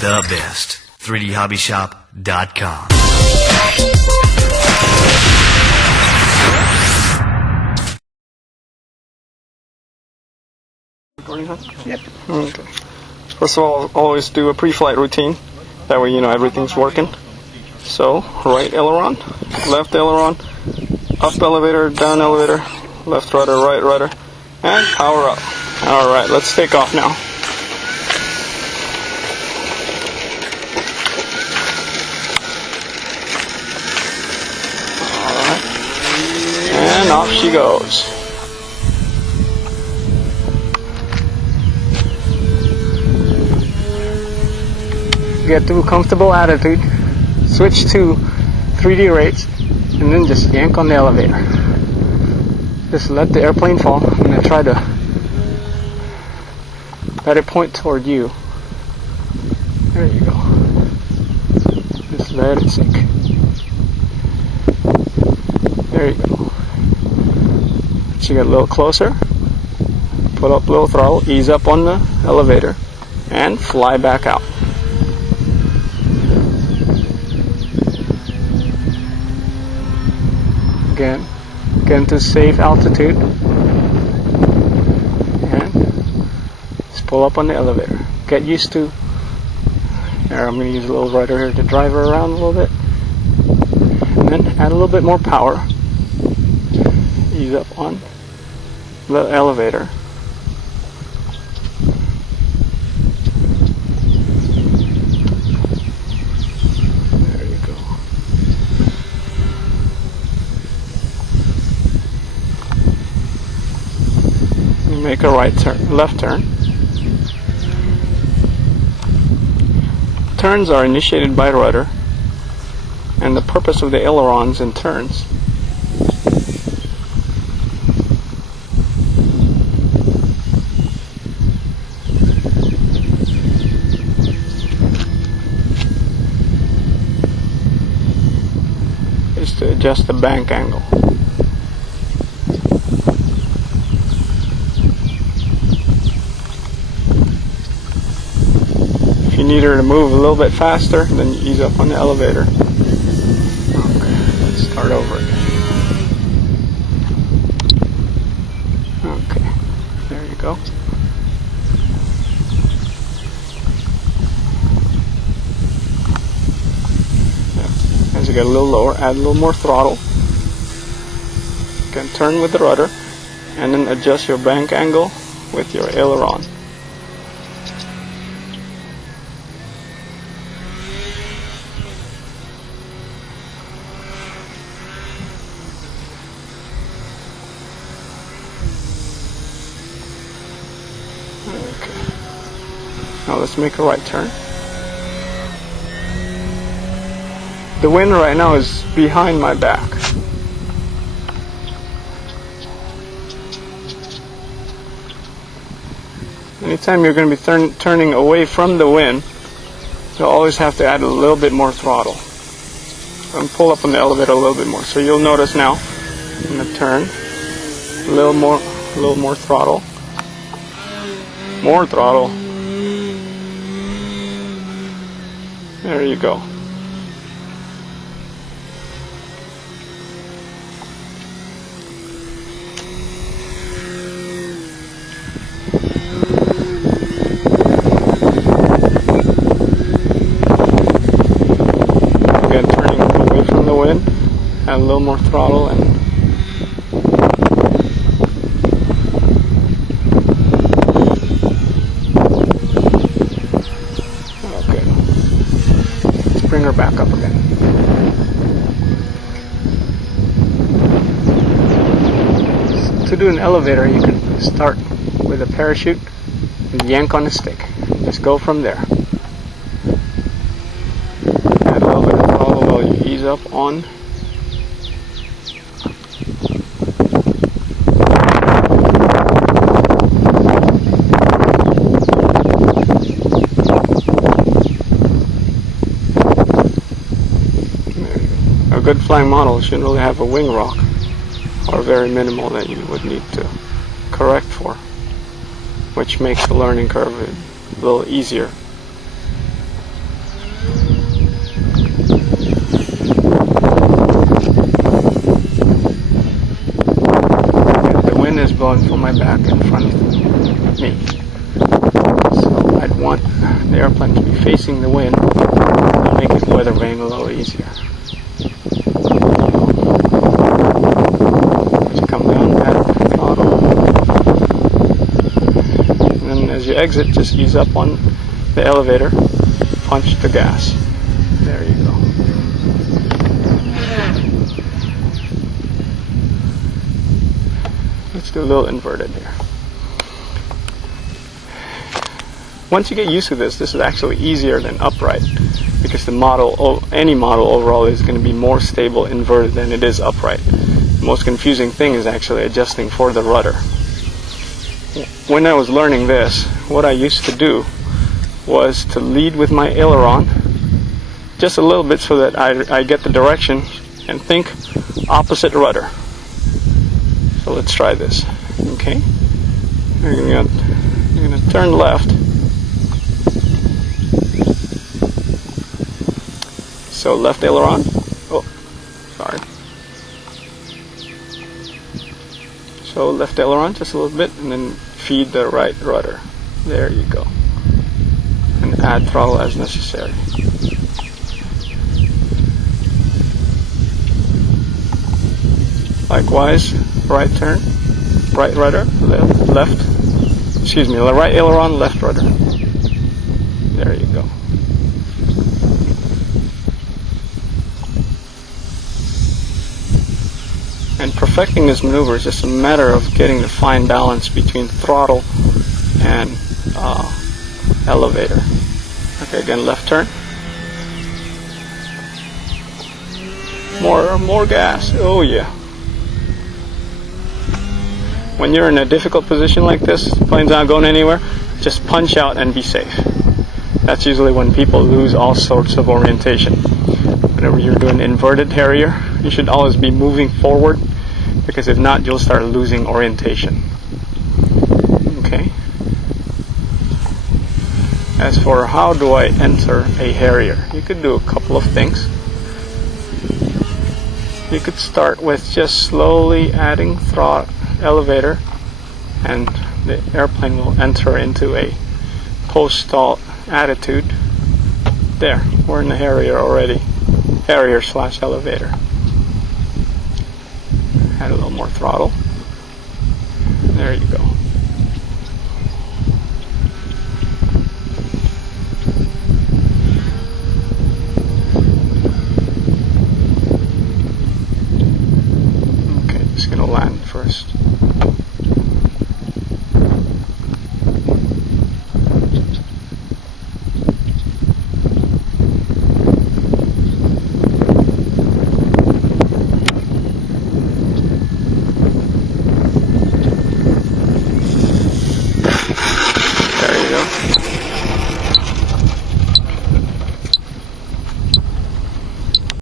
the best. 3dhobbyshop.com. Yep. Okay. First of all, always do a pre-flight routine. That way you know everything's working. So, right aileron, left aileron, up elevator, down elevator, left rudder, right rudder, and power up. Alright, let's take off now. Alright. And off she goes. Get to a comfortable attitude, switch to 3D rates, and then just yank on the elevator. Just let the airplane fall, and then try to let it point toward you. There you go. Just let it sink. There you go. So you get a little closer, put up a little throttle, ease up on the elevator, and fly back out. Again to safe altitude, and just pull up on the elevator. Get used to, here I'm going to use a little rudder here to drive her around a little bit, and then add a little bit more power, ease up on the elevator. Make a right turn, left turn. Turns are initiated by rudder, and the purpose of the ailerons and turns is to adjust the bank angle. If you need her to move a little bit faster, then you ease up on the elevator. Okay, let's start over again. Okay, there you go. Yeah. As you get a little lower, add a little more throttle. You can turn with the rudder, and then adjust your bank angle with your aileron. Okay. Now let's make a right turn. The wind right now is behind my back. Anytime you're going to be turning away from the wind, you'll always have to add a little bit more throttle. And pull up on the elevator a little bit more. So you'll notice now, I'm going to turn a little more throttle. More throttle. There you go. Again, turning away from the wind, add a little more throttle, and bring her back up again. To do an elevator, you can start with a parachute and yank on the stick. Just go from there. Add a little bit of throttle while you ease up on. A good flying model shouldn't really have a wing rock, or very minimal that you would need to correct for, which makes the learning curve a little easier. my back in front of me. So I'd want the airplane to be facing the wind to make it weather vane a little easier. Just come down, add throttle. And then as you exit, just ease up on the elevator, punch the gas. There you go. Let's do a little inverted here. Once you get used to this is actually easier than upright, because the model, any model overall, is going to be more stable inverted than it is upright. The most confusing thing is actually adjusting for the rudder. When I was learning this, what I used to do was to lead with my aileron just a little bit so that I get the direction and think opposite rudder. So let's try this. Okay, you're going to turn left. So left aileron. Oh, sorry. So left aileron just a little bit, and then feed the right rudder. There you go. And add throttle as necessary. Likewise, right turn, right rudder, left, excuse me, right aileron, left rudder. There you go. And perfecting this maneuver is just a matter of getting the fine balance between throttle and elevator. Okay, again, left turn. More gas. Oh yeah. When you're in a difficult position like this, plane's not going anywhere, just punch out and be safe. That's usually when people lose all sorts of orientation. Whenever you're doing inverted Harrier, you should always be moving forward, because if not, you'll start losing orientation. Okay. As for how do I enter a Harrier, you could do a couple of things. You could start with just slowly adding throttle, elevator, and the airplane will enter into a post-stall attitude. There, we're in the Harrier already. Harrier/elevator. Add a little more throttle. There you go.